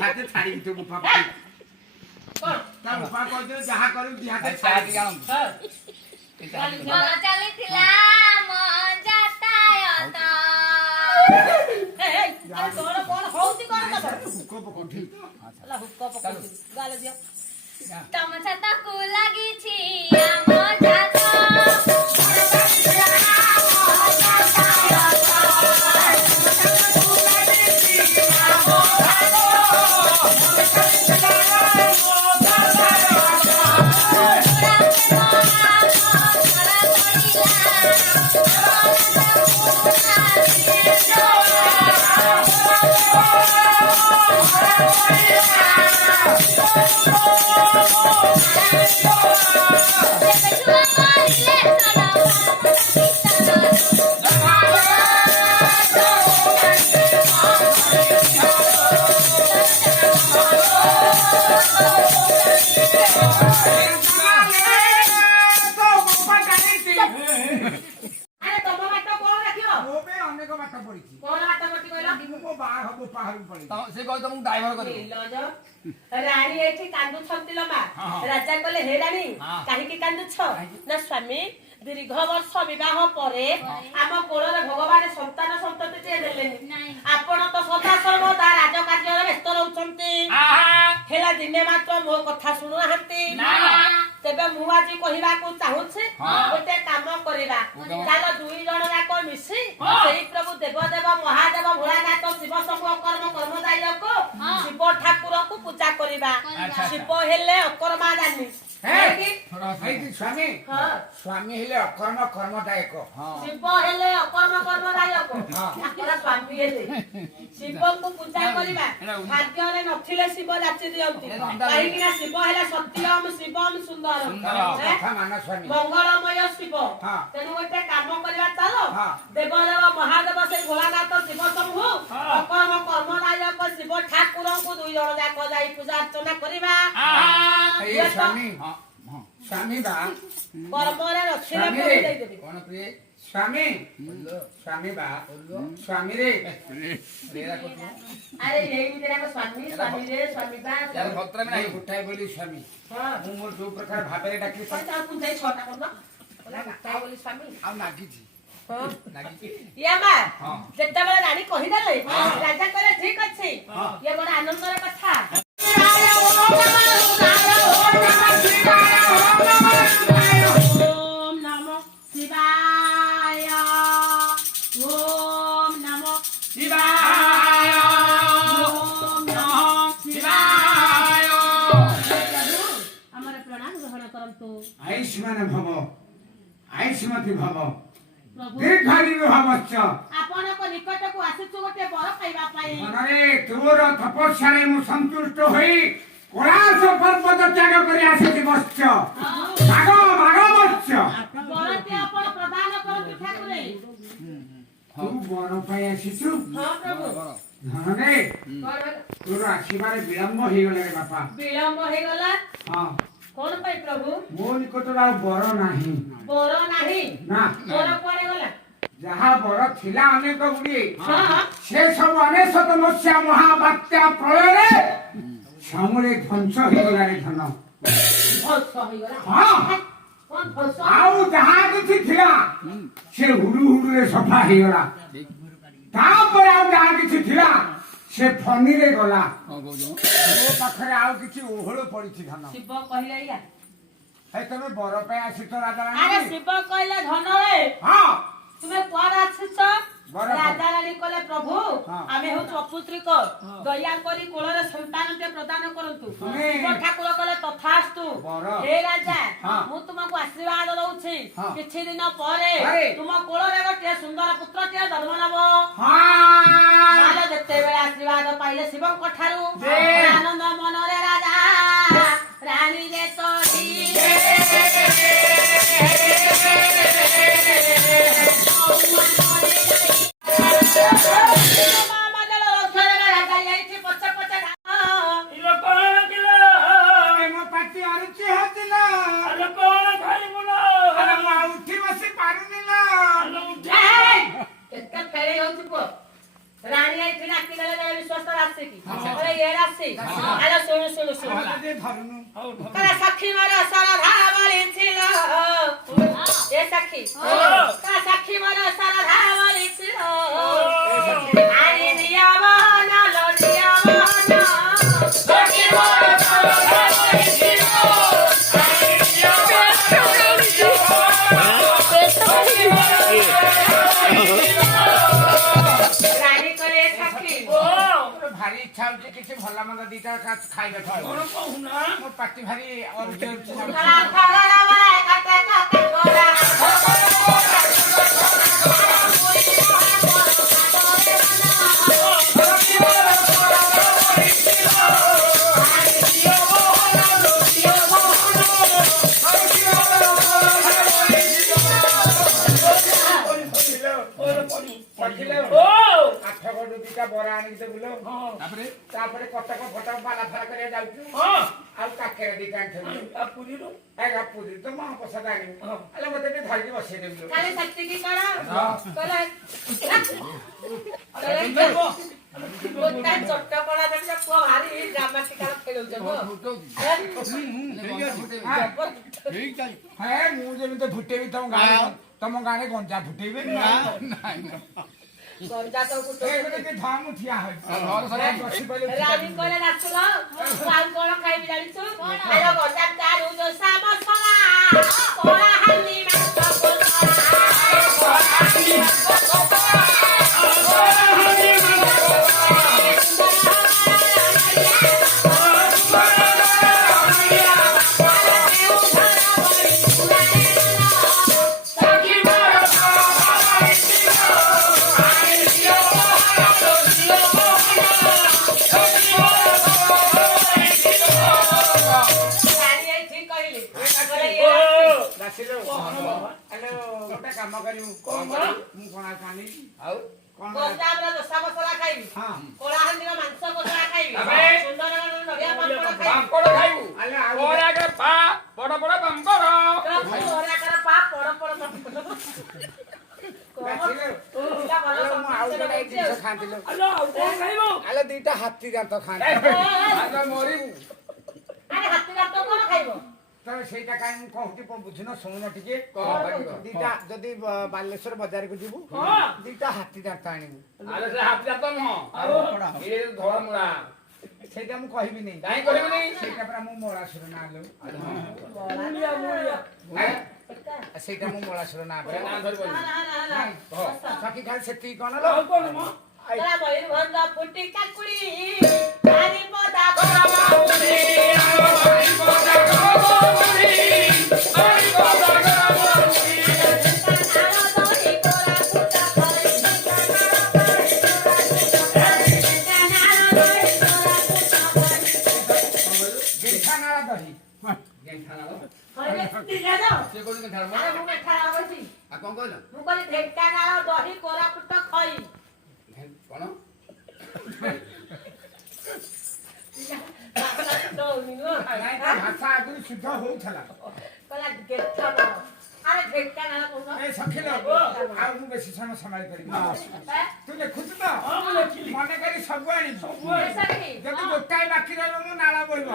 हाथे छाड़ी तो मुफा ता मुफा को दे जहां करू हाथे छाड़ी गाऊं चली थिला म जातायत कोण होउती कोण हुक्को पकोठी अला हुक्को पकोठी गाल दियो तम छता को लागी छी आम जाता राणी एठी कांदू छंतिलो मा राजा कहले हे राणी काहे की कांदू छ ना स्वामी दीर्घ वर्ष विवाह परे आम कोଳରେ भगवान संतान संतति टे देलेनी आपण तो सदा सर्वदा राजकार्य रे व्यस्त रहउछंती हेला दिने मात्र मो कथा सुनु हंती तेबे मु आजी कहिबा को चाहूछे गोटे काम करिबा चालो दुई जण जाक मिसी सेही प्रभु देवदेव महादेव भोलानाथ शिव समूह कर्म कर्मदायक शिव ठाकुर को पूजा करिबा शिव हेले अकर्मा जानी स्वामी स्वामी हेले अकर्म कर्मदायक शिव हेले अकर्म कर्मदायक आखिरा स्वामी हेले शिव को पूजा करिबा भाग्य रे नथिले शिव जाची दियंती काहे कि ना शिव हेले सत्यम शिवम सुंदर कथा मान स्वामी मंगलमय शिव तेनु गोटे काम करिबा चालो देवदेव महादेव से भोलानाथ शिव समूह अकर्म कर्मदायक शिव ठाकुर को दुई जण जाक जाई पूजा अर्चना करिबा स्वामी स्वामी बा कर्म रे रक्षिले को दे देबे कोन प्रिय स्वामी स्वामी बा स्वामी रे रेरा को अरे यही तेरा को स्वामी स्वामी रे स्वामी बा यार भक्त में नहीं उठाए बोली स्वामी हां मु मोर जो प्रकार भाबे रे डाकी पता तू जाई छोटा करना बोला का बोली स्वामी आ नागी जी हां नागी या मा जेता बेला रानी कहि देले राजा कहले ठीक अछि ये बड़ा आनंदर कथा ओम नमो शिवाय ओम नमो शिवाय ओम नमो शिवाय हमर प्रणाम ग्रहण करंतु आयुष्मान भव आयुष्मती भव दीर्घायु भवच्च आपण को निकट को आसिछु गोटे बर पाइबा पाए मनरे तोर तपस्या रे मु संतुष्ट होई कैलाश पर्वत त्याग करी आसिछि बच्च भाग भाग बच्च बरते आपण प्रदान करतु ठाकुरे तू बर पाई आसिछु हां प्रभु धनरे तोर आसीबारे विलंब होई गले रे बापा विलंब होई गला हां कोन पाई प्रभु मो निकट रा बर नाही ना बर पड़े गला जहा बर थिला अनेक गुडी से सब अनेशत मस्या महाबात्या प्रलय रे सामरे ध्वंस हो गला रे धन ध्वंस हो गला हां कोन ध्वंस आउ जहा किछि थिला से हुडु हुडु रे सफा हो गला तापर आउ जहा किछि थिला से फनी रे गला ओ पाखरे आउ किछि ओहळो पड़िछि धन शिव कहिले या हे तमे बर पे आसी तो राजा रानी अरे शिव कहिले धन रे हां तुमे कोन आछिस राजा रानी कहले प्रभु आमे हो अपुत्रिक दया करी कोଳରେ संतान के प्रदान करंतु शिव ठाकुर कहले तथास्तु हे राजा मु तुमको आशीर्वाद दउछि किछि दिन परे तुम कोଳରେ गोटे सुंदर पुत्र के जन्म नबो हां जते बेला आशीर्वाद पाइले शिव कठारु आनंद मनरे राजा रानी जे तोडी राणी आई थी नाकी गले विश्वास आसे की ବୋଲେ ଏ ରାଶି ଆଲୋ ଶୁଣୁ କଲା ସାକ୍ଷୀ ମୋର ସରଧା ବଳିছিল ଏ ସାକ୍ଷୀ କଲା ସାକ୍ଷୀ ମୋର ସରଧା ବଳିছিল ଆରି ନିୟମ ନାଲୋ ନିୟମ ସାକ୍ଷୀ ମୋର ସରଧା ବଳିছিল ଆରି ନିୟମ ରାଣୀ କଲେ ସାକ୍ଷୀ ଭାରି ଇଚ୍ଛା ହଉଛି କିଛି ଭଲ ମନ୍ଦ ଦିଟା ଖାଇବା ମୋ ପାଟି ଭାରି ଦିଟା ବରା ଆଣିକି ଦେବୁଲ ତାପରେ କଟକ ଫଟକ ବାଲା ଫାଲା କରିବା ଯାଉଛୁ ଆଉ କାକେରା ଦିଟା ଆଣିଥିଲୁ ପୁରୀରୁ ତ ମହାପ୍ରସାଦ ଆଣିବୁ ହେଲେ ମତେ ଟିକେ ଧରିକି ବସେଇ ଦେବୁ କାଲି ସେତିକି କଣ ଗୋଟା ଚଟକଣା ଦେବି ପୁଅ ଭାରି ଡ୍ରାମାଟିକାଲ ଖେଳୁଛ ମୁଁ ଯେମିତି ଫୁଟେଇବି ତମ ଗାଁରେ ଗଞ୍ଜା ଫୁଟେଇବି ଗଞ୍ଜା ତ ମୁଁ ଠିଆ ରାଣୀ କହିଲେ ନାଚୁଲ ଆଉ କଣ ଖାଇବି ଜାଣିଛୁ ଗଞ୍ଜା ଚାରୁ ଦୋସା ମସଲା କଳାହାଣ୍ଡି ମାଛ ଗୋଟେ କାମ କରିବୁ ମୁଁ କଣ କାନି ଆଉ ଗଞ୍ଜାମର ଦୋସା ମସଲା ଖାଇବି କଳାହାଣ୍ଡିର ମାଂସ ମସଲା ଖାଇବି ସୁନ୍ଦରଗଡ଼ର ନଡ଼ିଆ ପାମ୍ପଡ଼ ଖାଇବୁ ବଡ ବଡ ପାମ୍ପଡ଼ ଦିଟା ହାତୀ ଦାନ୍ତ ଖାଆନ୍ତି ମରିବୁ ହାତୀ ଦାନ୍ତ କଣ ଖାଇବ ସେଇଟା କାହିଁ ମୁଁ କହୁଛି ବୁଝୁନ ଶୁଣୁନ ଟିକେ ଦିଟା ଯଦି ବାଲେଶ୍ୱର ବଜାରକୁ ଯିବୁ ଦିଟା ହାତୀ ଦାନ୍ତ ଆଣିବୁ ସେଇଟା ମୁଁ କହିବିନି ସେଇଟା ପରା ମୁଁ ମଳାସୁର ନାଁ लो ସେଇଟା ମୁଁ ମଳାସୁର ନାଁ ବାକି ଖାଲି ସେତିକି କଣ ମୟୂରଭଞ୍ଜ ଫୁଟି କାକୁଡି ଢେଙ୍କାନାଳ ଦହି କୋରାପୁଟ ଖଇ କଣ ଭାଷା ଆଗରୁ ଶୁଦ୍ଧ ହଉଥିଲା ଆଉ ମୁଁ ବେଶୀ ସମୟ ସମ୍ଭାଳି ପାରିବି ତୁ ଲେଖୁଛୁ ତ ମନେ କରି ସବୁ ଆଣିବୁ ଯଦି ଗୋଟାଏ ବାକି ରହିବ ମୁଁ ନାଳ ବୋହିବ